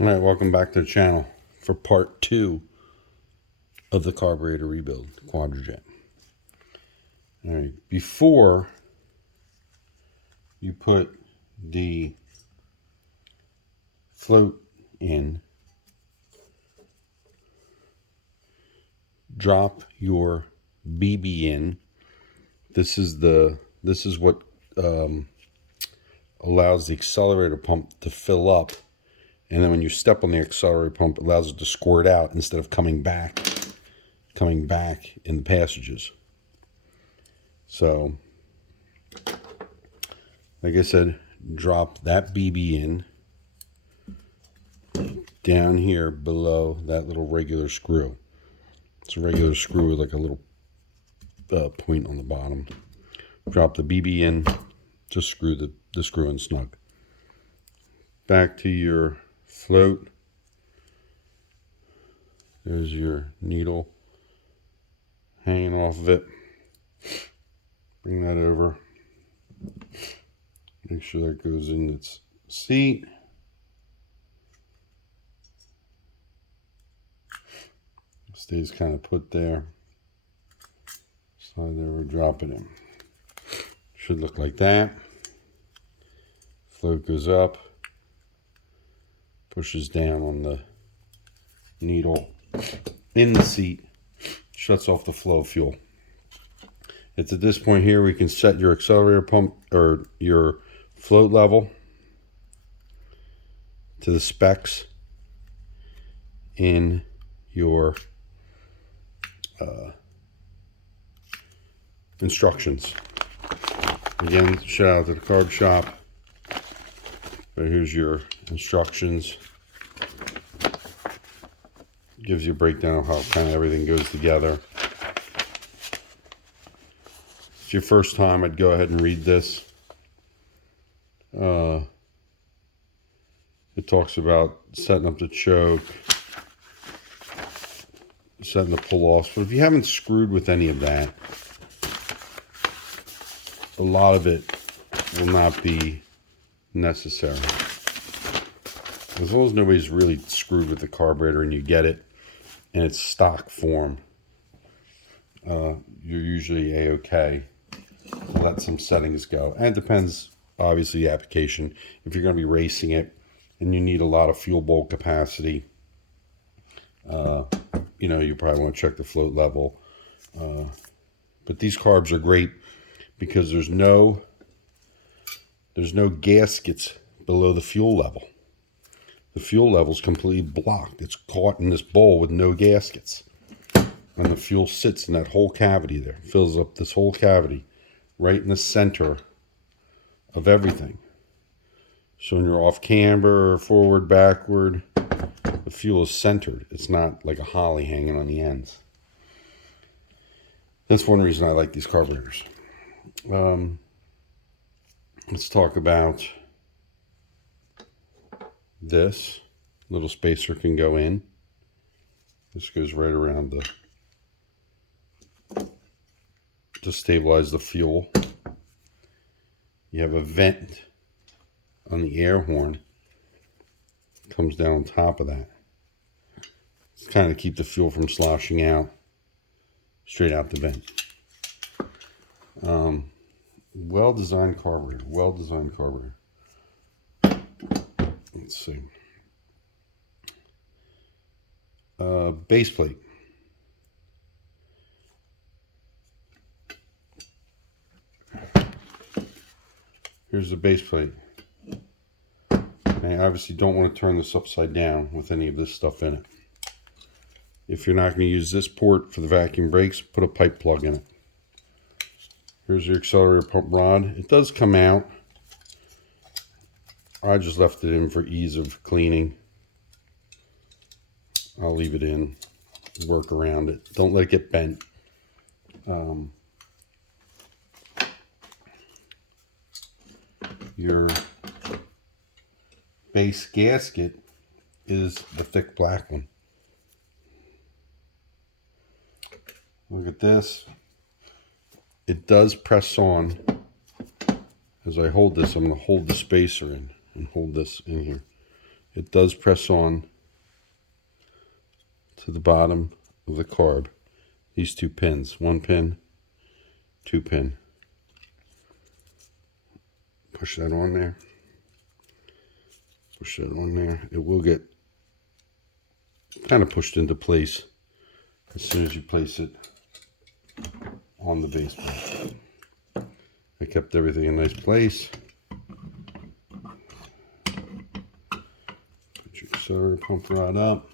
All right, welcome back to the channel for part 2 of the carburetor rebuild, Quadrajet. All right, before you put the float in, drop your BB in. This is what allows the accelerator pump to fill up, and then when you step on the accelerator pump, it allows it to squirt out instead of coming back in the passages. So, like I said, drop that BB in down here below that little regular screw. It's a regular screw with like a little point on the bottom. Drop the BB in, just screw the screw in snug. Back to your float. There's your needle hanging off of it. Bring that over. Make sure that goes in its seat. Stays kind of put there. Slide it over, drop it in. Should look like that. Float goes up, pushes down on the needle in the seat, shuts off the flow of fuel. It's at this point here we can set your accelerator pump or your float level to the specs in your instructions. Again, shout out to the carb shop. But here's your instructions. Gives you a breakdown of how kind of everything goes together. If it's your first time, I'd go ahead and read this. It talks about setting up the choke, setting the pull-offs. But if you haven't screwed with any of that, a lot of it will not be necessary. As long as nobody's really screwed with the carburetor and you get it in its stock form, you're usually a-okay. Let some settings go. And it depends, obviously, the application. If you're going to be racing it and you need a lot of fuel bowl capacity, you probably want to check the float level. But these carbs are great because there's no gaskets below the fuel level. The fuel level is completely blocked. It's caught in this bowl with no gaskets. And the fuel sits in that whole cavity there. Fills up this whole cavity right in the center of everything. So when you're off camber, forward, backward, the fuel is centered. It's not like a holly hanging on the ends. That's one reason I like these carburetors. Let's talk about this. Little spacer can go in. This goes right around to stabilize the fuel. You have a vent on the air horn. Comes down on top of that. It's kind of keep the fuel from sloshing out straight out the vent. Well-designed carburetor. Well-designed carburetor. Let's see. Base plate. Here's the base plate. I obviously don't want to turn this upside down with any of this stuff in it. If you're not going to use this port for the vacuum brakes, put a pipe plug in it. Here's your accelerator pump rod. It does come out. I just left it in for ease of cleaning. I'll leave it in, work around it. Don't let it get bent. Your base gasket is the thick black one. Look at this. It does press on. As I hold this, I'm going to hold the spacer in and hold this in here. it does press on to the bottom of the carb. These two pins, 1 pin, 2 pin. Push that on there. Push that on there. It will get kind of pushed into place as soon as you place it on the base plate. I kept everything in a nice place. Put your accelerator pump rod up.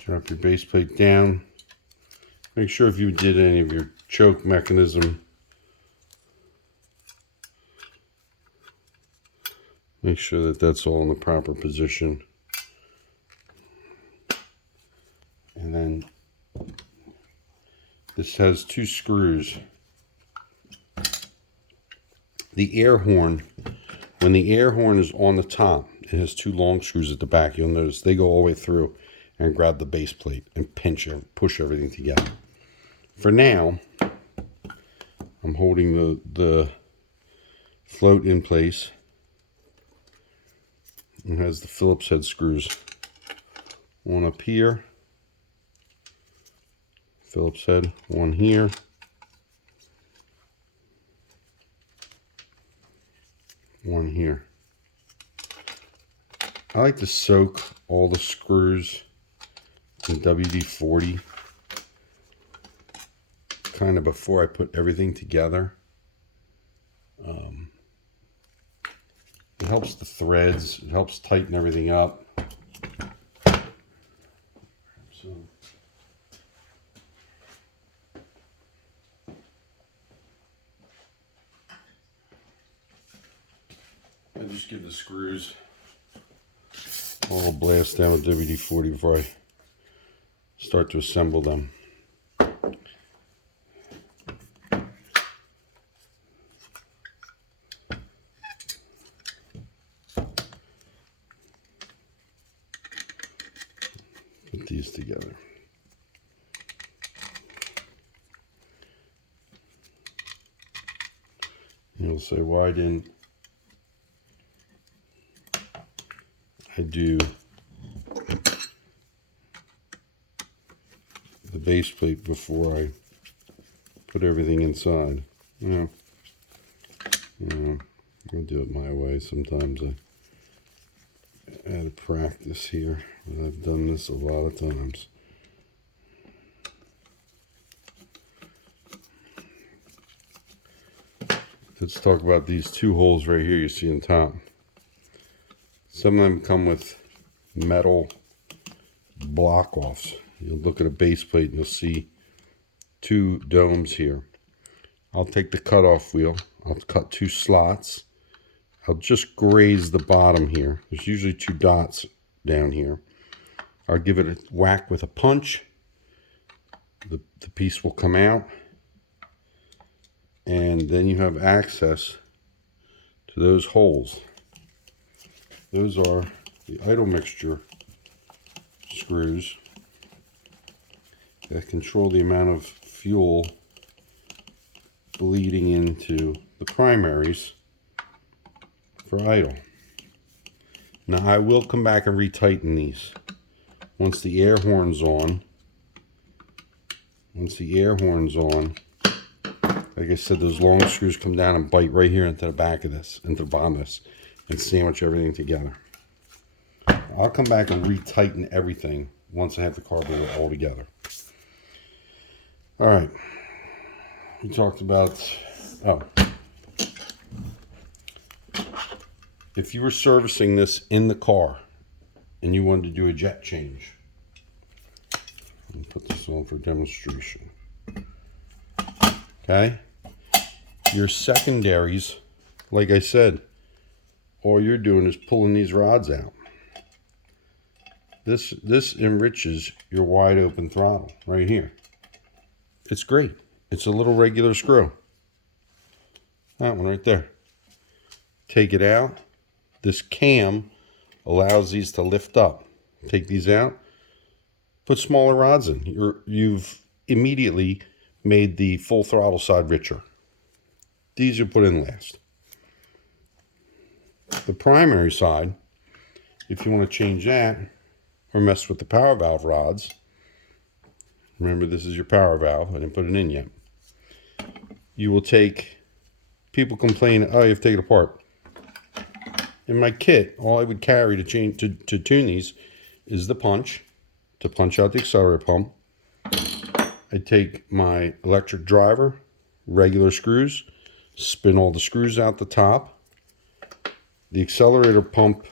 Drop your base plate down. Make sure if you did any of your choke mechanism, make sure that that's all in the proper position. And then this has 2 screws. The air horn, when the air horn is on the top, it has 2 long screws at the back. You'll notice they go all the way through and grab the base plate and pinch and push everything together. For now, I'm holding the float in place. It has the Phillips head screws. One up here, Phillips head, one here, one here. I like to soak all the screws in WD-40 kind of before I put everything together. It helps the threads, it helps tighten everything up. So I just give the screws a little blast down with WD-40 before I start to assemble them. Put these together. You'll say, why didn't I do the base plate before I put everything inside? You know, I'll do it my way. Sometimes I add a practice here, but I've done this a lot of times. Let's talk about these 2 holes right here you see on top. Some of them come with metal block offs. You'll look at a base plate and you'll see 2 domes here. I'll take the cutoff wheel. I'll cut 2 slots. I'll just graze the bottom here. There's usually 2 dots down here. I'll give it a whack with a punch. The piece will come out. And then you have access to those holes. Those are the idle mixture screws that control the amount of fuel bleeding into the primaries for idle. Now I will come back and retighten these once the air horn's on. Once the air horn's on, like I said, those long screws come down and bite right here into the back of this, into the bottom of this, and sandwich everything together. I'll come back and retighten everything once I have the carburetor all together. All right. We talked about, if you were servicing this in the car and you wanted to do a jet change, let me put this on for demonstration. Okay? Your secondaries, like I said, all you're doing is pulling these rods out. This enriches your wide open throttle right here. It's great. It's a little regular screw. That one right there. Take it out. This cam allows these to lift up. Take these out. Put smaller rods in. You've immediately made the full throttle side richer. These you put in last. the primary side, if you want to change that or mess with the power valve rods, remember this is your power valve, I didn't put it in yet. You will take, people complain, oh, you have to take it apart. In my kit, all I would carry to change to tune these is the punch, to punch out the accelerator pump. I take my electric driver, regular screws, spin all the screws out the top. The accelerator pump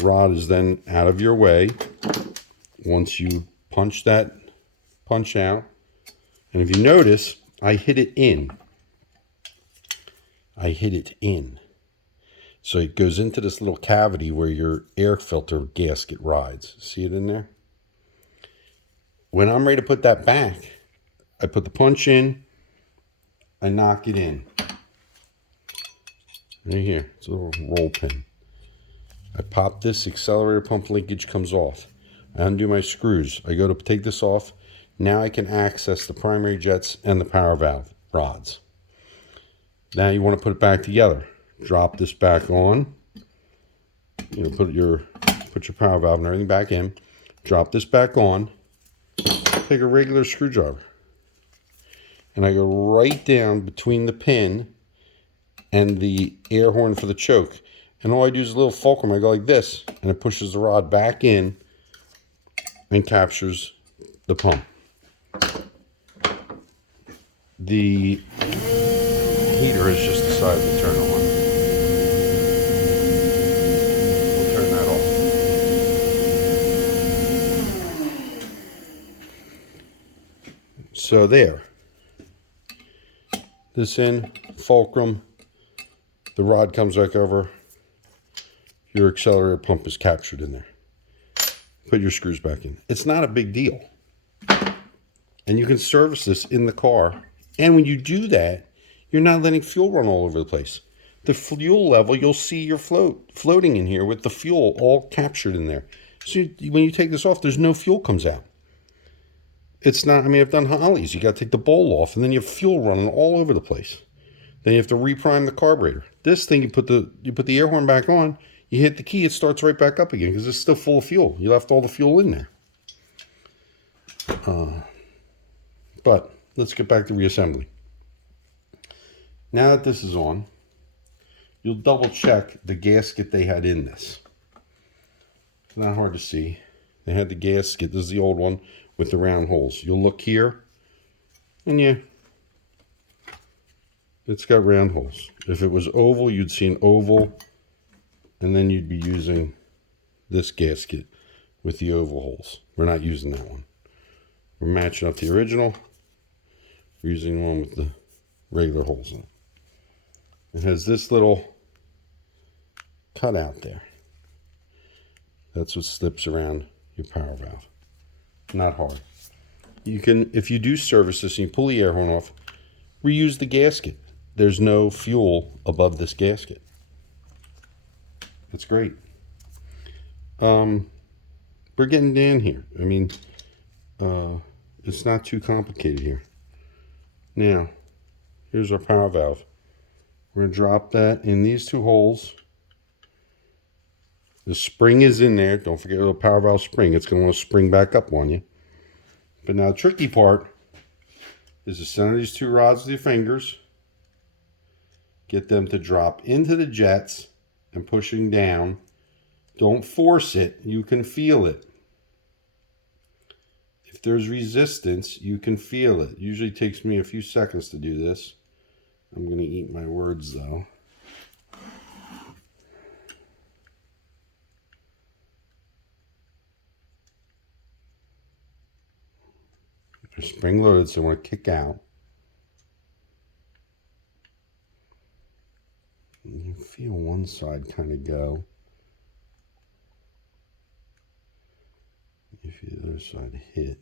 rod is then out of your way once you punch that punch out. And if you notice, I hit it in. So it goes into this little cavity where your air filter gasket rides. See it in there? When I'm ready to put that back, I put the punch in, I knock it in. Right here, it's a little roll pin. I pop this, accelerator pump linkage comes off. I undo my screws. I go to take this off. Now I can access the primary jets and the power valve rods. Now you want to put it back together. Drop this back on. You know, put your power valve and everything back in. Drop this back on. Take a regular screwdriver. And I go right down between the pin and the air horn for the choke. And all I do is a little fulcrum. I go like this, and it pushes the rod back in and captures the pump. The heater has just decided to turn on. We'll turn that off. So there. This in, fulcrum, the rod comes back over, your accelerator pump is captured in there. Put your screws back in. It's not a big deal. And you can service this in the car. And when you do that, you're not letting fuel run all over the place. The fuel level, you'll see your floating in here with the fuel all captured in there. So when you take this off, there's no fuel comes out. It's not, I mean, I've done Hollies. You got to take the bowl off, and then you have fuel running all over the place. Then you have to reprime the carburetor. This thing, you put the air horn back on, you hit the key, it starts right back up again because it's still full of fuel. You left all the fuel in there. But let's get back to reassembly. Now that this is on, you'll double check the gasket they had in this. It's not hard to see. They had the gasket, this is the old one, with the round holes. You'll look here, and yeah, it's got round holes. If it was oval, you'd see an oval, and then you'd be using this gasket with the oval holes. We're not using that one. We're matching up the original. We're using one with the regular holes in it. It has this little cutout there. That's what slips around your power valve. Not hard. You can, if you do service this and you pull the air horn off, reuse the gasket. There's no fuel above this gasket. It's great. We're getting down here. I mean, it's not too complicated here. Now, here's our power valve. We're going to drop that in these two holes. The spring is in there. Don't forget the power valve spring. It's going to want to spring back up on you. But now the tricky part is to center these two rods with your fingers. Get them to drop into the jets and pushing down. Don't force it. You can feel it. If there's resistance, you can feel it. Usually takes me a few seconds to do this. I'm going to eat my words though. They're spring loaded, so I want to kick out. You feel one side kind of go. You feel the other side hit.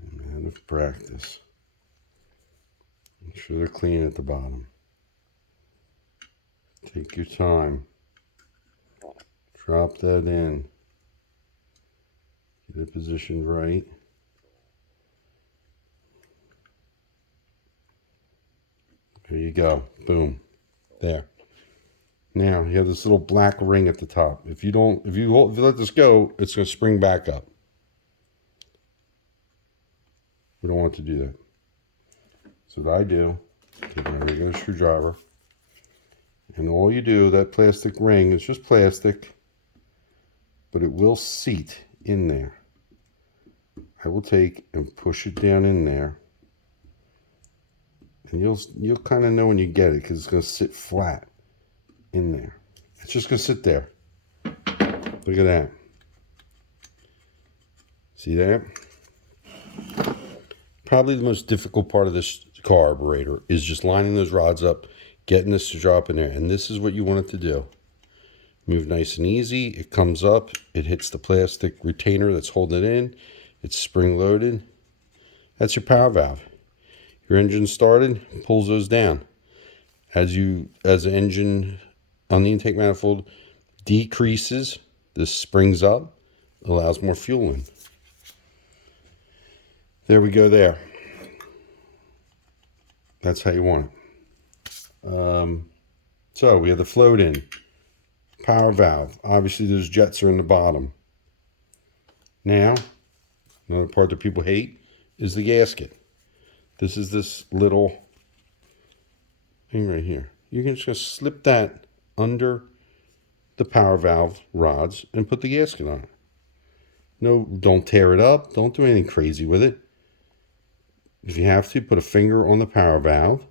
And out of practice. Make sure they're clean at the bottom. Take your time. Drop that in. Get it positioned right. There you go. Boom. There. Now you have this little black ring at the top. If you let this go, it's going to spring back up. We don't want to do that. So what I do, take my regular screwdriver, and all you do, that plastic ring is just plastic, but it will seat in there. I will take and push it down in there, and you'll kind of know when you get it because it's going to sit flat in there. It's just going to sit there. Look at that. See that? Probably the most difficult part of this carburetor is just lining those rods up, getting this to drop in there, and this is what you want it to do. Move nice and easy. It comes up, it hits the plastic retainer that's holding it in. It's spring loaded. That's your power valve. Your engine started, pulls those down. As the engine on the intake manifold decreases, this springs up, allows more fuel in. There we go there. That's how you want it. So we have the float in. Power valve. Obviously those jets are in the bottom. Now, another part that people hate is the gasket. This is this little thing right here. You can just slip that under the power valve rods and put the gasket on it. No, don't tear it up. Don't do anything crazy with it. If you have to, put a finger on the power valve